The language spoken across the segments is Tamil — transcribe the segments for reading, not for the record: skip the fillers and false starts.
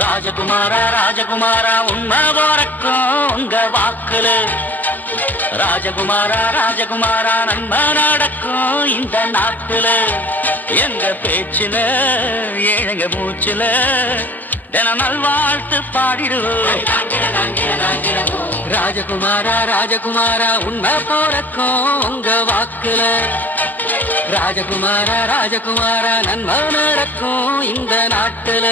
ராஜகுமாரா ராஜகுமாரா உண்மை போறக்கும் உங்க வாக்குல ராஜகுமாரா ராஜகுமாரா நன்மை நடக்கும் இந்த நாட்டுல எங்க பேச்சுல ஏழங்க மூச்சுல தின நல்வாழ்த்து பாடிடுவோம் ராஜகுமாரா ராஜகுமாரா உண்மை போறக்கும் உங்க வாக்குல ராஜகுமாரா ராஜகுமாரா நன்மை நடக்கும் இந்த நாட்டுல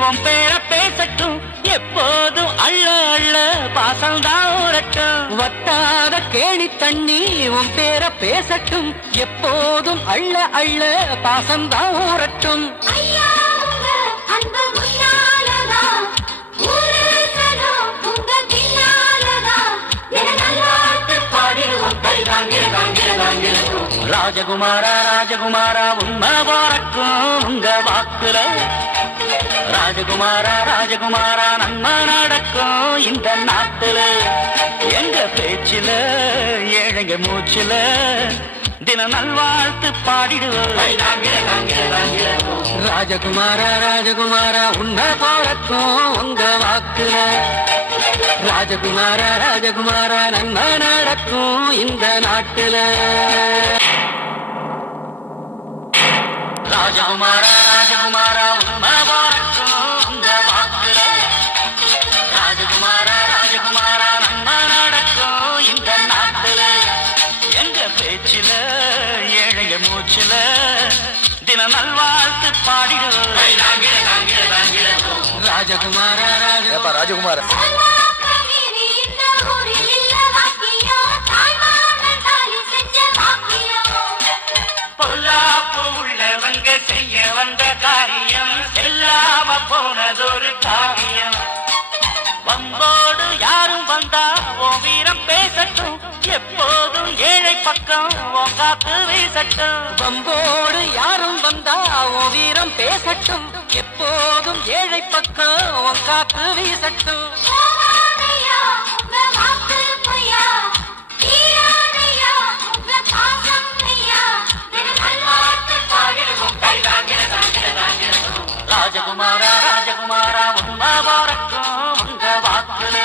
உன் பேர பேசட்டும் எப்போதும் அள்ள அள்ள பாசம்தான் ஊரட்டும் வத்தாத கேணி தண்ணி உன் பேர பேசட்டும் எப்போதும் அள்ள அள்ள பாசம்தான் ஊரட்டும் ராஜகுமாரா ராஜகுமாரா உண்மை போறக்கும் உங்க வாக்குல ராஜகுமாரா ராஜகுமாரா நன்மை நடக்கும் இந்த நாட்டுல எங்க பேச்சுல ஏழங்க மூச்சுல தின நல்வாழ்த்து பாடிடுவோம் ராஜகுமாரா ராஜகுமாரா உண்மை போறக்கும் உங்க வாக்குல ராஜகுமாரா ராஜகுமாரா நன்மை நடக்கும் இந்த நாட்டுல ராஜகுமாரா ராஜகுமாரா உண்மை போறக்கும் உங்க வாக்குல ராஜகுமாரா ராஜகுமாரா நன்மை நடக்கும் இந்த நாட்டுல எங்க பேச்சுல ஏழங்க மூச்சுல தின நல்வாழ்த்து பாடிடுவோம் ராஜகுமாரா ராஜகுமாரா பொல்லாப்பு உள்ளவங்க செய்ய வந்த காரியம் செல்லாம போனதொரு காரியம் வம்போடு யாரும் வந்தா உன் வீரம் பேசட்டும் எப்போதும் ஏழை பக்கம் உன் காத்து வீசட்டும் வம்போடு யாரும் வந்தா உன் வீரம் பேசட்டும் எப்போதும் ஏழை பக்கம் உன் காத்து வீசட்டும் ராஜகுமாரா ராஜகுமாரா உண்மை போறக்கும் உங்க வாக்குல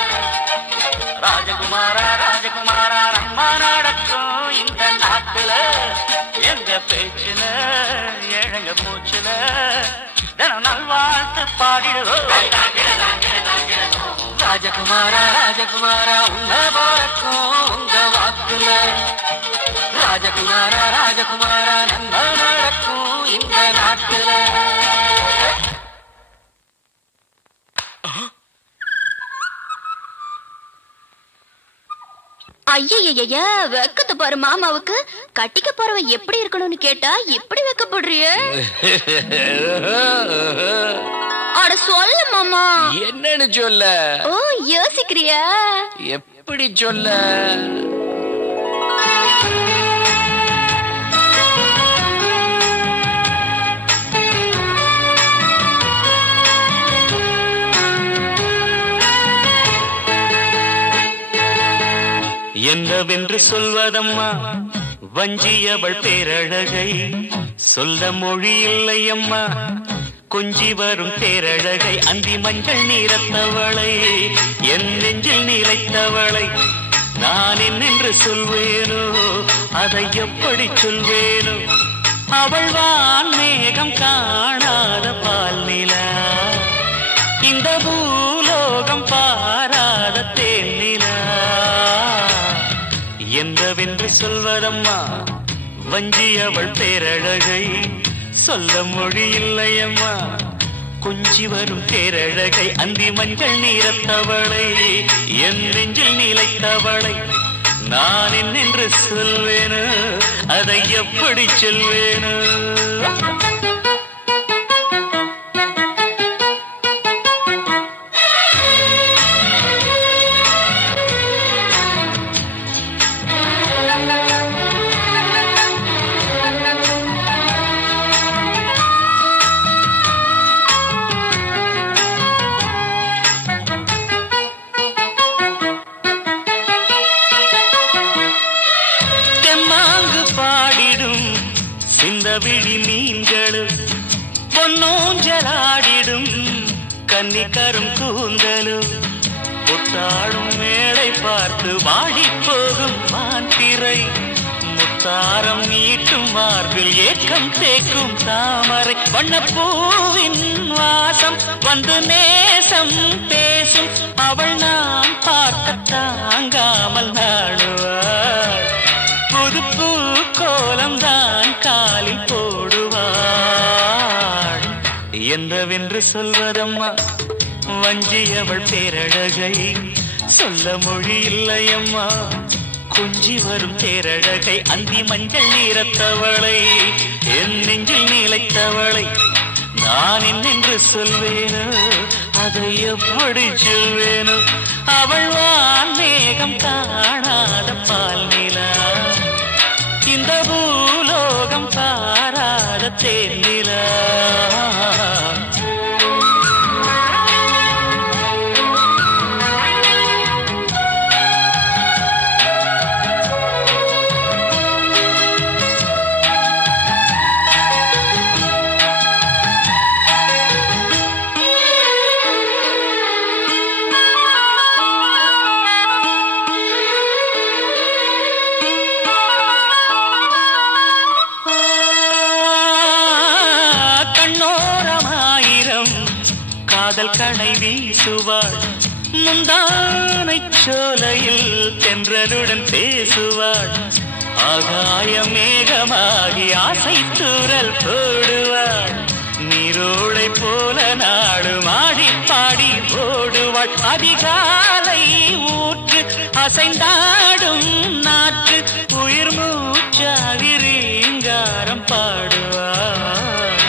ராஜகுமாரா ராஜகுமாரா நன்மை நடக்கும் இந்த நாட்டுல எங்க பேச்சுல ஏழங்க மூச்சுல தினம் நல்வாழ்த்து பாடிடுவோம் ராஜகுமாரா ராஜகுமாரா உண்மை போறக்கும் உங்க வாக்குல ராஜகுமாரா ராஜகுமாரா நன்மை நடக்கும் இந்த நாட்டுல ஐய வெக்கத்தை பாரு மாமாவுக்கு கட்டிக்க போறவ எப்படி இருக்கணும்னு கேட்டா இப்படி வெக்கப்படுறிய அட சொல்ல மாமா என்னன்னு சொல்ல ஓ யோசிக்கிறியா எப்படி சொல்ல என்னவென்று சொல்வதம்மா வஞ்சியவள் பேரழகை சொல்ல மொழி இல்லையம்மா கொஞ்சி வரும் பேரழகை அந்தி மஞ்சள் நீரத்தவளை என் நெஞ்சில் நீலைத்தவளை நான் என்னென்று சொல்வேனோ அதை எப்படி சொல்வேனோ அவள் வான் மேகம் காணாத பால் நிலா இந்த பூலோகம் பாராத தேனிலா என்னவென்று சொல்வதம்மா வஞ்சி அவள் பேரழகை சொல்ல மொழி இல்லையம்மா கொஞ்சி வரும் பேரழகை அந்தி மஞ்சள் நீரத்தவளை என் நெஞ்சில் நீலைத்தவளை நான் என்னென்று சொல்வேனோ அதை எப்படி சொல்வேனோ விழி மீன்களும் பொன்னோஞ்சலாடிடும் கன்னிக்கரும் கூந்தலும் புத்தாளும் மேடை பார்த்து வாடி போகும் மாந்திரை முத்தாரம் நீட்டும் மார்பில் ஏக்கம் தேக்கும் தாமரை வண்ணப்பூவின் வாசம் வந்து நேசம் பேசும் அவள் நான் பார்க்க தாங்காமல் நாடுவாள் புதுப்பூ கோலம் தான் காலில் போடுவாள் என்னவென்று சொல்வதம்மா வஞ்சி அவள் பேரழகை சொல்ல மொழி இல்லையம்மா கொஞ்சி வரும் பேரழகை அந்தி மஞ்சள் நீரத்தவளை என் நெஞ்சில் நீலைத்தவளை நான் என்னென்று சொல்வேனோ அதை எப்படி சொல்வேனோ அவள் வான் மேகம் காணாத பால் நிலா இந்த பூலோகம் பாராத தேனிலா காதல் கணை வீசுவாள் முந்தானை சோலையில் தென்றலுடன் பேசுவாள் ஆகாய மேகமாகி ஆசை தூரல் போடுவாள் நீரோடை போல நாடு மாடி பாடி ஓடுவாள் அதிகாலை ஊற்று அசைந்தாடும் நாற்று உயிர் மூச்சாகி ரீங்காரம் பாடுவாள்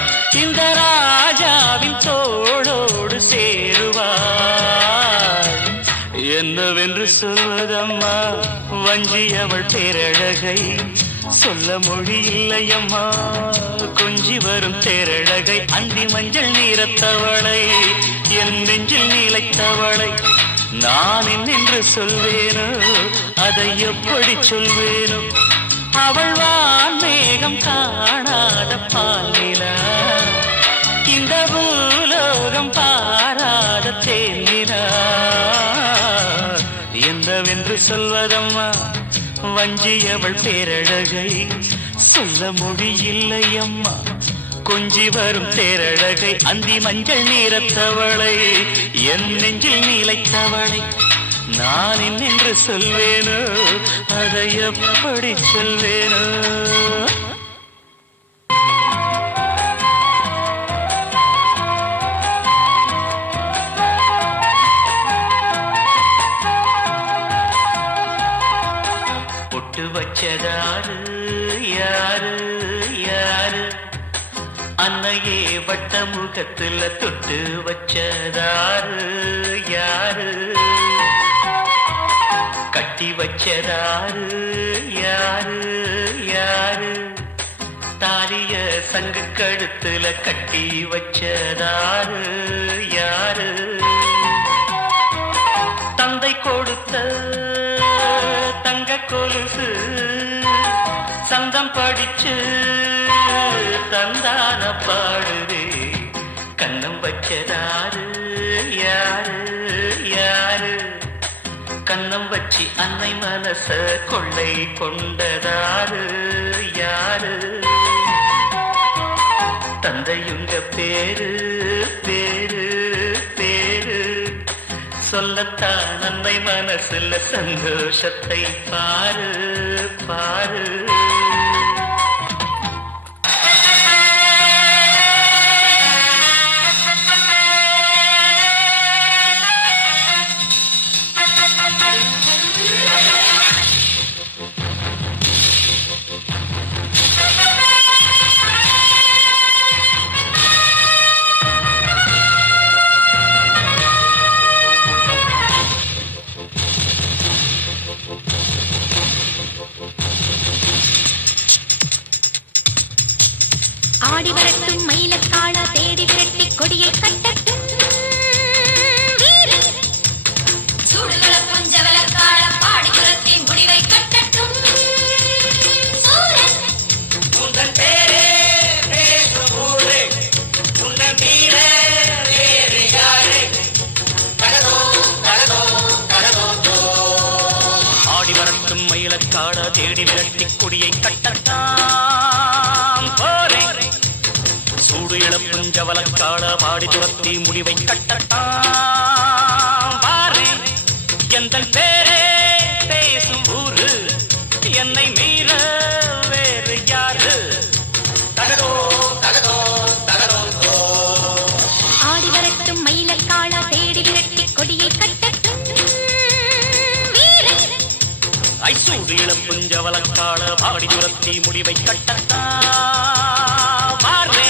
இந்த ராஜாவின் தோளோடு சேருவாள் என்னவென்று சொல்வதம்மா வஞ்சி அவள் பேரழகை சொல்ல மொழி இல்லையம்மா கொஞ்சி வரும் தேரழகை அந்தி மஞ்சள் நீரத்தவளை என் நெஞ்சில் நீலைத்தவளை நான் என்னென்று சொல்வேனோ அதை எப்படி சொல்வேனோ அவள் வான் மேகம் காணாத பால் நிலா இந்த பூலோகம் பாராத தேனிலா என்னவென்று சொல்வதம்மா வஞ்சி அவள் பேரழகை சொல்ல மொழி இல்லையம்மா கொஞ்சி வரும் தேரழகை அந்தி மஞ்சள் நீரத்தவளை என் நெஞ்சில் நீலைத்தவளை நான் என்னென்று சொல்வேனோ அதை எப்படி சொல்வேனோ பொட்டு வச்சதாரு யாரு யாரு அன்னையே வட்ட முகத்துல தொட்டு வச்சதாரு யாரு கட்டி வச்சதாரு யாரு யாரு தாலிய சங்கு கழுத்துல கட்டி வச்சதாரு யாரு தந்தை கொடுத்த தங்க கொலுசு சந்தம் படிச்சு தந்தான பாடுதே கண்ணம் வச்சதாரு யாரு யாரு கண்ண கண்ணம் வச்சு அன்னை மனச கொள்ளை கொண்டதாரு யாரு தந்தையுங்க பேரு பேரு பேரு சொல்லத்தான் அன்னை மனசுல சந்தோஷத்தை பாரு பாரு ஆடி வரட்டும் மயிலக்காள தேடி விரட்டி கொடியை கட்டட்டும் வீரன் சூடுகள பஞ்சவலக்காள பாடி துரத்தி முடிவை கட்டட்டும் சூரன் உந்தன் பேரே பேசும் ஊரே உந்தன் வீர வேறு யாரே கடதோ கடதோ கடதோ ஆடி வரட்டும் மயிலக்காள தேடி விரட்டி கொடியை கட்டட்டாம் போரே சூடு இழப்பும் ஜவலக்காள பாடி துரத்தி முடிவை கட்டட்டாம் பாரு எந்தன் பேரே பேசும் ஊரு என்னை மீற வேறு யாரு தகதோ தகதோ தகதோ ஆடி வரட்டும் மயிலக்காள தேடி விரட்டி கொடியை கட்டட்டும் வீரன் ஐசூடு இழப்பும் ஜவலக்காள பாடி துரத்தி முடிவை கட்டட்டாம் பாரு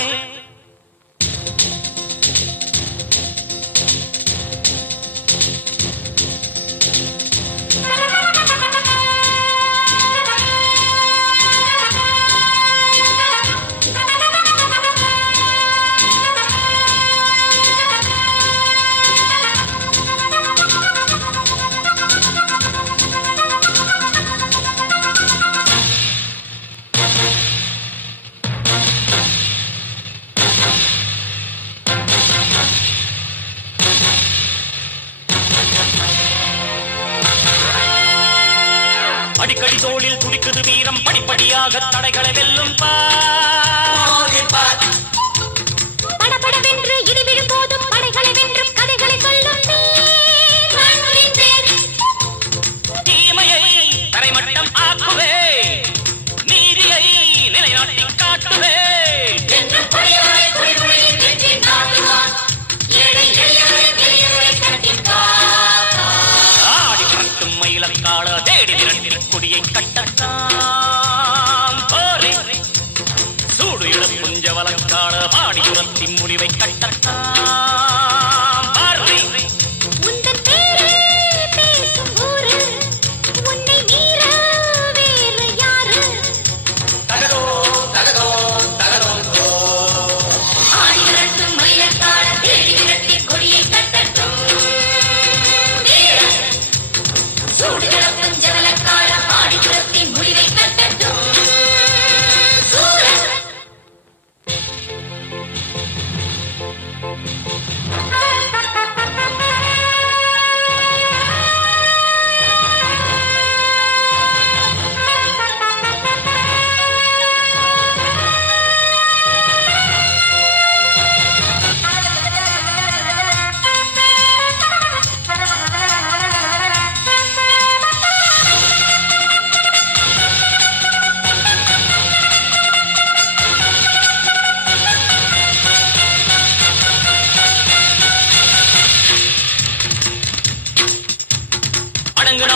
அடிக்கடி தோளில் துடிக்குது வீரம் படிப்படியாக தடைகளை வெல்லும் படபடவென்று இடி விழும் போதும் படைகளை வென்று கதைகளை சொல்லும் தீமையை தரைமட்டம் ஆக்குவே நீதியை நிலைநாட்டி காட்டுவே ஆடி வரட்டும் மயிலக்காள தேடி விரட்டி கொடியை கட்டட்டாம் போரே சூடு இழப்பும் ஜவலக்காள பாடி துரத்தி முடிவை கட்டட்டாம் பாரு உந்தன் பேரே பேசும் ஊரு உன்னை மீற வேறு யாரு தகதோ தகதோ தகதோ ஆடி வரட்டும் மயிலக்காள தேடி விரட்டி கொடியை கட்டட்டும் வீரன் சூடுகள பஞ்சவலக்காள பாடி துரத்தி முடிவை கட்டட்டும் சூரன்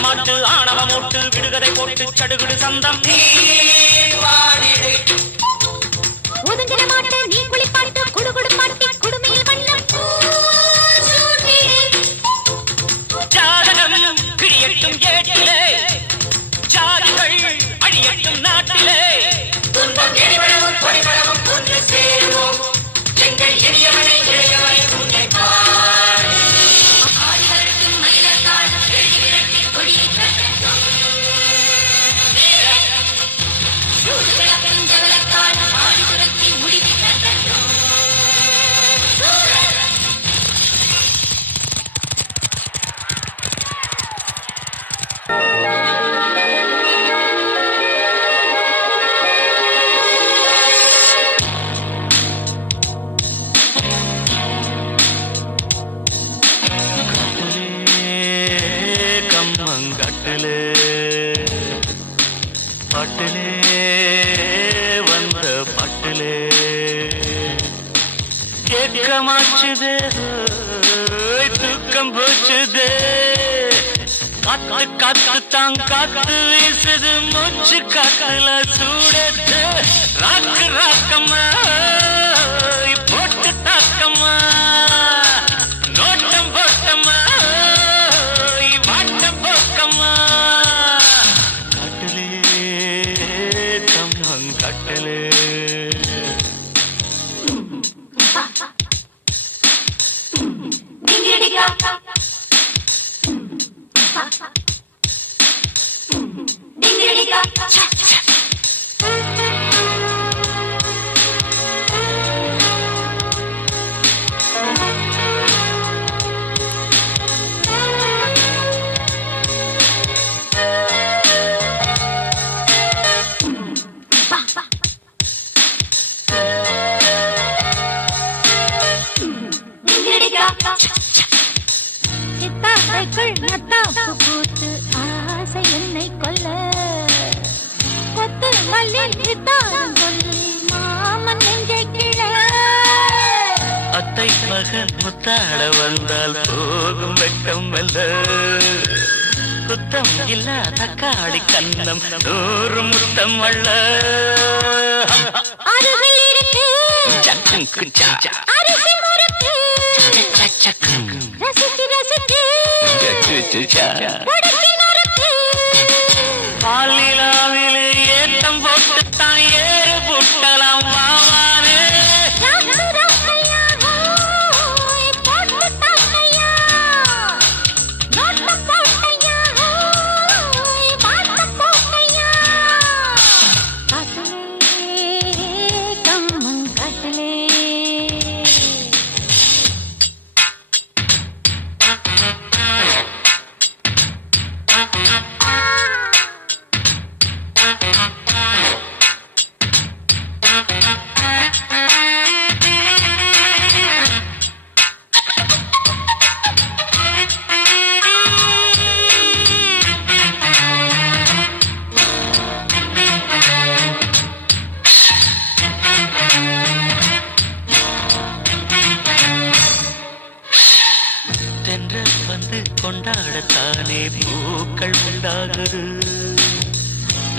மாட்டு ஆணவமோட்டு விடுகதை போட்டு சடுகுடு சந்தம் ஒதுங்கின மாட்டு நீ குளிப்பாட்டு குடுகுடு பாட்டி குடுமையில் வண்ணம் ஜாதகம் கிழியட்டும் ஏட்டிலே ஜாதிகள் அழியட்டும் நாட்டிலே துன்பம் எரிவளவும் பொடிவளவும் ஒன்று சேருவோம் எங்கள் இனியவனை இளையவனை உன்னை பாடி ஆடி வரட்டும் மயிலக்காள் தேடி விரட்டி கொடியை கட்டட்டும் சூடுகள பஞ்சவலக்காள் பாடி துரத்தி முடிவை கட்டட்டும் பாட்டிலே வந்த பாட்டிலே ஏக்கமாச்சுதே தூக்கம் போச்சுதே காத்து காத்து தான் காத்து வீசுது மூச்சு காத்துல சூடத்து ராக்கு ராக்கம்மா போட்டு தாக்கம்மா நோட்டம் போட்டம்மா வாட்டம் போக்கம்மா காட்டிலே கம்மன் காட்டிலே சித்தாடைக்குள் நத்தாப்பு பூத்து ஆசை என்னை கொல்ல கொத்து மல்லி சித்தாரம் சொல்லி மாமன் நெஞ்சை கிழ அத்தை மகன் முத்தாட வந்தால் போகும் வெட்கம் அல்ல குத்தம் இல்ல தக்காளி கண்ணம் நூறு முத்தம் அல்ல அருகில் இருக்கு அரிசி முறுக்கு ரசித்து ரசித்து உடச்சி நறுக்கு பாலிலாவிலே ஏத்தம் போட்டுத்தான் ஏறு புட்டலாம் மாவானே வந்து கொண்டாடத்தானே பூக்கள் உண்டாகுது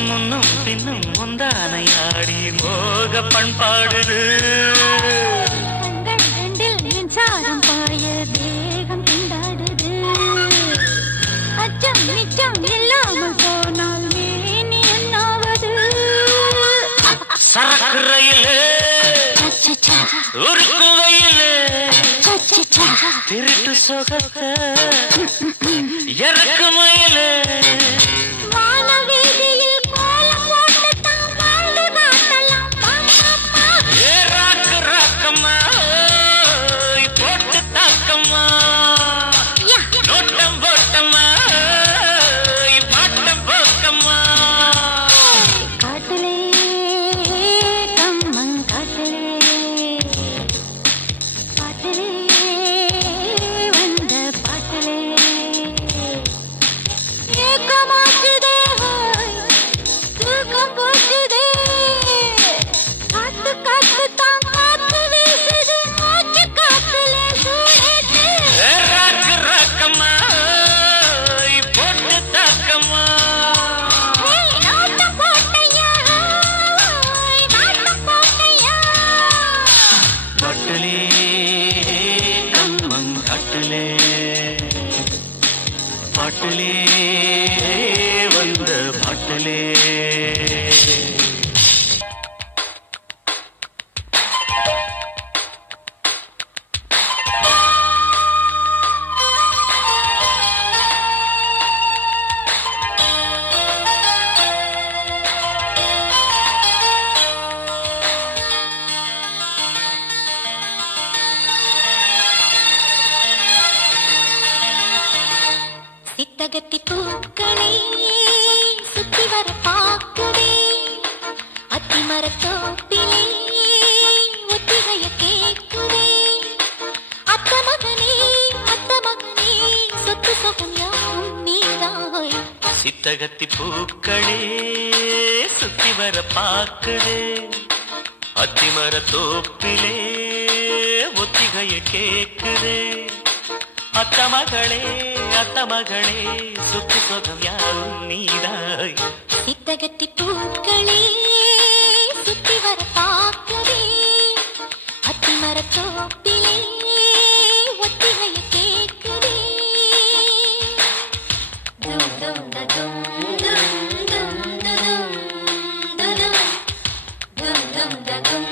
முன்னும் பின்னும் முந்தானையாடி மோக பண்பாடுது மின்சாரம் பாய தேகம் திண்டாடுது அச்சம் நிச்சம் இல்லாமல் போனால் மேனி என்னாவது சரக்கு ரயிலே உருக்கு வயலே திருட்டு சொகத்தை இறக்கு மயிலே வானவீதியில் கோலம் போட்டு தான் வாழ்ந்து காட்டலாம் ராக்கு ராக்கம்மா போட்டு தாக்கம்மா நோட்டம் போட்டம்மா பாட்டம் போக்கம்மா காட்டிலே கம்மன் காட்டிலே பாட்டிலே வந்த பாட்டிலே ஏக்கமாச்சுதே தூக்கம் போச்சுதே காத்து காத்து தான் காத்து வீசுது மூச்சு காத்துல சூடேத்து ராக்கு ராக்கம்மா போட்டு தாக்கம்மா நோட்டம் போட்டையா நாட்டம் போட்டையா பாட்டிலே கம்மன் காட்டிலே பாட்டிலே வந்த பாட்டிலே சித்தகத்தி பூக்களே சுத்தி வர பாக்குதே அத்திமரத்தோப்பிலே ஒத்திகைய கேக்குதே அத்த மகனே சொத்து சொகம் யாவும் நீதாய் சித்தகத்தி பூக்களே சுத்தி வர பாக்குதே அத்திமர தோப்பிலே ஒத்திகைய கேக்குதே அத்த மகளே சுத்தி சொகம் யாரும் நீதாய் சித்தகத்தி பூக்களே சுத்தி வர பாக்குதே அத்திமர தோப்பிலே ஒத்திகைய கேக்குதே டும் டும் டும் டும் டும் டும் டும் டும் டும்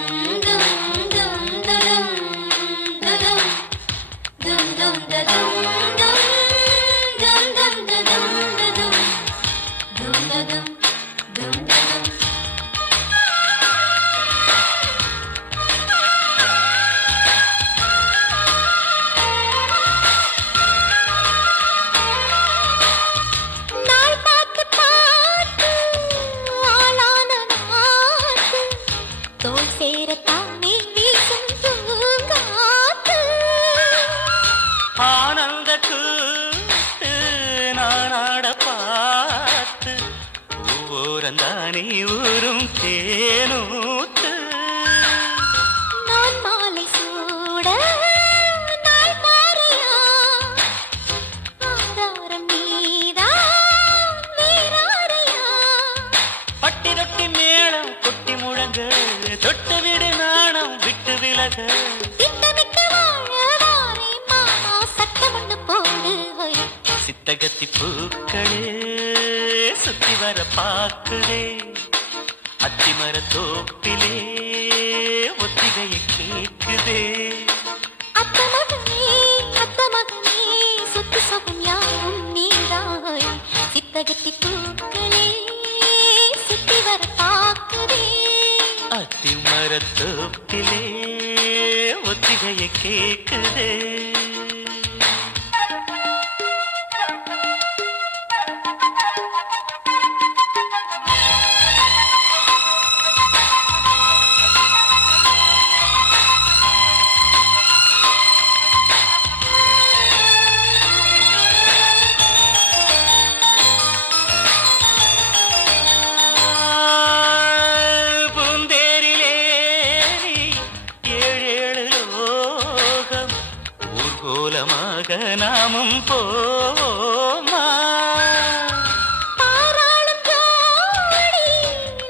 ஆனந்த கூத்து நானாட பார்த்து ஊரந்தானே ஊரும் தேனூத்து நான் மாலை சூட நாள் மாறையா ஆதாரம் நீதான் வேறாரையா பட்டி ரொட்டி மேளம் கொட்டி முழங்க தொட்டு விடு நாணம் விட்டு விலக சித்தகத்தி பூக்களே சுத்தி வர பாக்குதே அத்திமர தோப்பிலே ஒத்திகைய கேக்குதே அத்த மகனே சுத்தி சொகம் யாரும் நீதாய் சித்தகத்தி பூக்களே சுத்தி வர பாக்குதே அத்திமர தோப்பிலே ஒத்திகைய கேக்குதே நாமும் போமா பாராளும் ஜோடி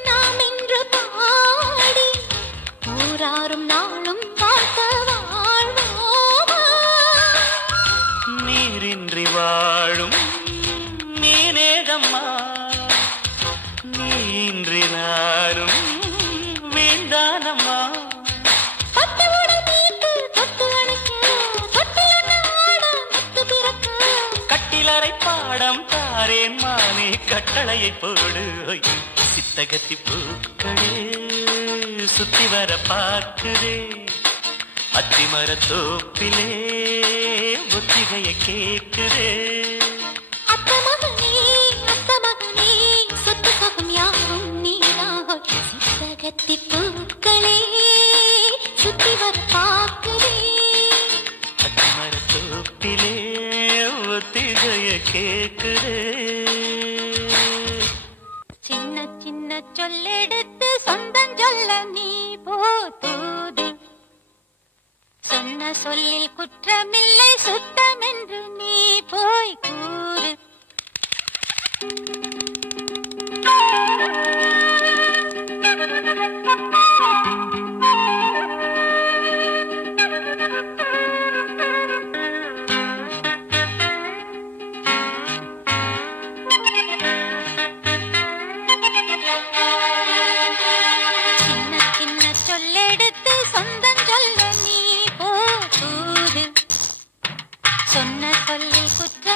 நாம் இன்று பாடி ஊராரும் நாளும் பார்த்த வாழ்வோமா நீரின்றி வாழும் நீனேகம்மா நீன்றி நானும் வீண்டானம்மா பாடம் தாரேன் மானே கட்டளையை போடு சித்தகத்தி பூக்களே சுத்தி வர பார்க்குதே அத்திமர தோப்பிலே ஒத்திகைய கேக்குதே அத்த மகனே சுத்தி சொகம் யாரும் நீதான் சித்தகத்தி பூக்களே சுத்தி வர பார்க்குதே அத்திமர தோப்பிலே ஒத்திகைய கேக்குதே சின்ன சின்ன சொல்லெடுத்து சொந்தம் சொல்ல நீ போதூது சொன்ன சொல்லில் குற்றமில்லை சுத்தம் என்று நீ போய் கூறு சொன்ன சொல்லில் குற்ற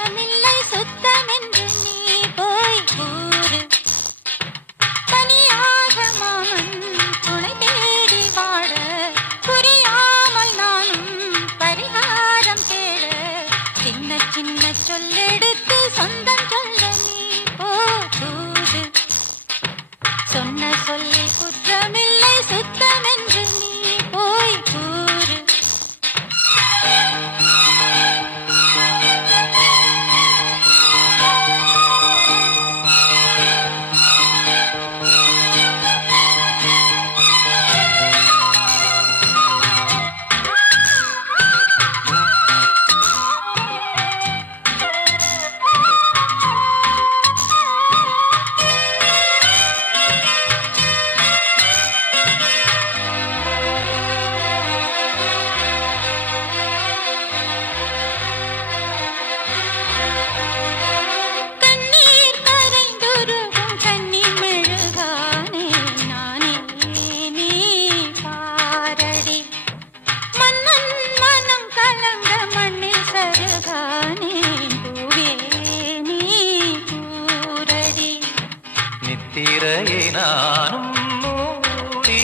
நானும் மூடி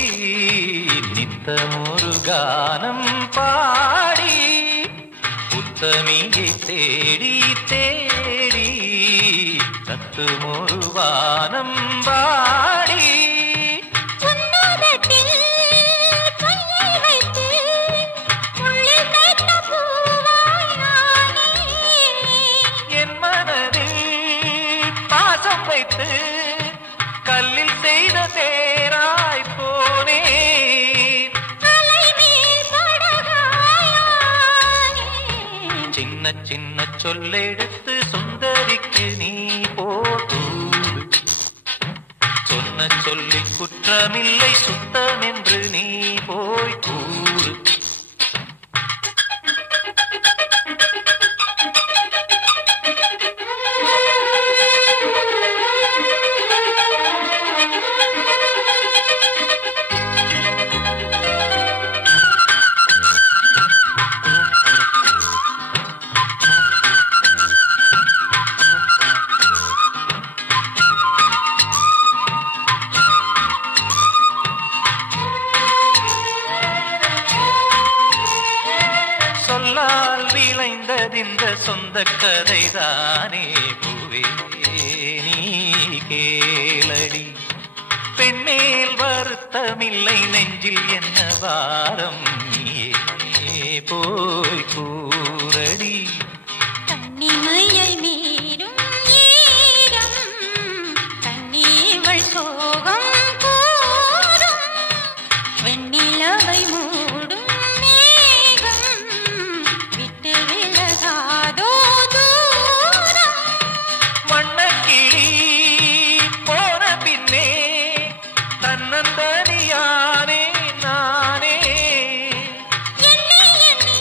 நித்தமொரு கானம் பாடி உத்தமியை தேடி தேடி தத்துமொரு வானம் பாடி என் மனதில் பாசம் வைத்து கல்லில் செய்த தேராய் போனே சின்ன சின்ன சொல்லெடுத்து சுந்தரிக்கு நீ போட்டு சொன்ன சொல்லில் குற்றமில்லை சுத்தமென்று நீ போய் கூறு சொல்லால் விளைந்ததிந்த சொந்த கதைதானே பூவே நீ கேளடி பெண்மேல் வருத்தமில்லை நெஞ்சில் என்ன வாரம் நீயே போய் கூறடி கண்ணிமையை மீறும் ஈரம் கண்ணீவள் சோகம் கூறும் வெண்ணிலவை மூடும் மேகம் விட்டு விலகாதோ தூரம் வண்ணக்கிளி போன பின்னே தன்னந்தனியானே நானே எண்ணி எண்ணி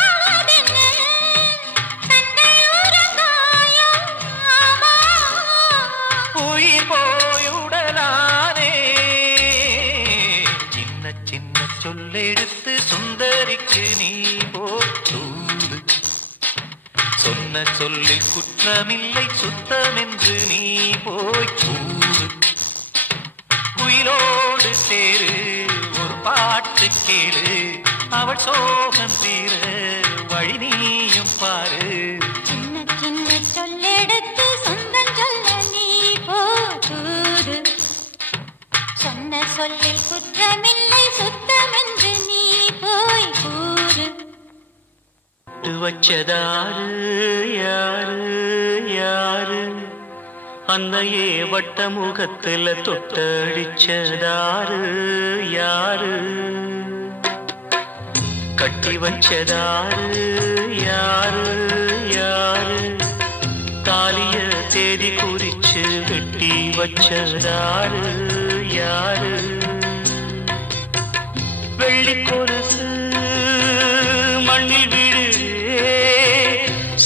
ஆவதென்ன தந்தை உறங்காயோ ஆமா உயிர் போயுடலானே சின்ன சின்ன சொல்லெடுத்து சுந்தரிக்கு நீ போச்சூடு சொன்ன சொல்லில் குற்றமில்லை சுத்தமென்று நீ போய் கூறு குயிலோடு சேரு ஒரு பாட்டு கேளு அவள் சோகம் தீர வழி நீயும் பாரு சின்ன சின்ன சொல்லெடுத்து சொந்தம் சொல்ல நீ போதூது சொன்ன சொல்லில் குற்றமில்லை சுத்தமென்று நீ போய் கூறு விட்டு வச்சதாரு யாரு யாரு அன்னையே வட்ட முகத்துல தொட்டடிச்சதாரு யாரு கட்டி வச்சதாரு யாரு யாரு தாலிய தேதி குறிச்சு வெட்டி வச்சதாரு யாரு வெள்ளி கொலுசு மண்ணில் விடுதே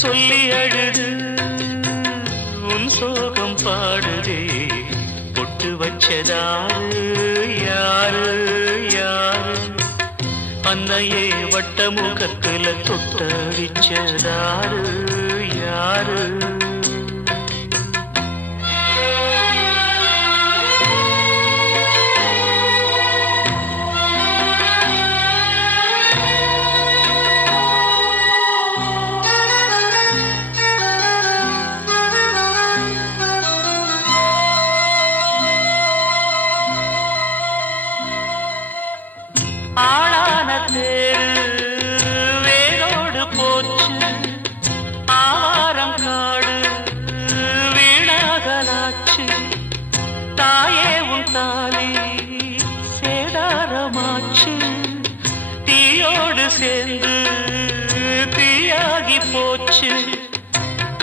சொல்லி அழுது உன் சோகம் பாடுதே பொட்டு வச்சதாரு யாரு யாரு அன்னையே வட்ட முகத்துல தொட்டடிச்சதாரு யாரு ஆளான தேரு வேரோடு போச்சு ஆவாரம் காடு வீணாகலாச்சு தாயே உன் தாலி சேதாரமாச்சு தீயோடு சேர்ந்து தீயாகி போச்சு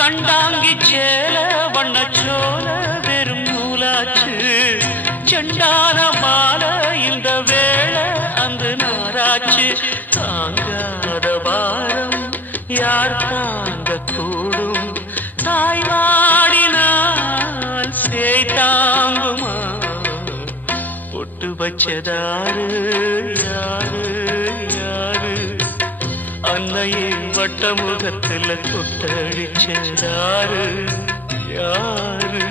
கண்டாங்கி சேல வண்ணச்சோல வெறும் நூலாச்சு செண்டான மாலை இந்த வேளை அந்த நாராச்சு தாங்காத பாரம் யார் தாங்க கூடும் தாய் வாடினால் சேய் தாங்குமா பொட்டு வச்சதாரு யாரு யாரு அன்னையே வட்ட முகத்துல தொட்டடிச்சதாரு யாரு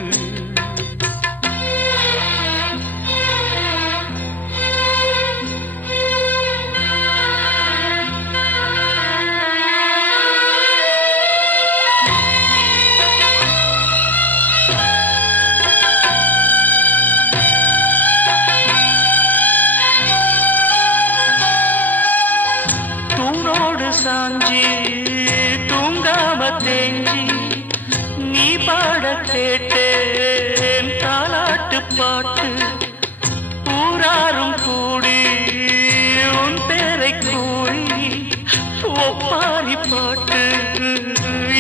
கேட்டேன் தாலாட்டு பாட்டு ஊராரும் கூடி உன் பேரை கூறி ஒப்பாரி பாட்டு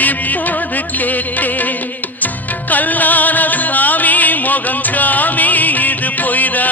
இப்போது கேட்டேன் கல்லான சாமி முகம் சாமி இது பொய்தான்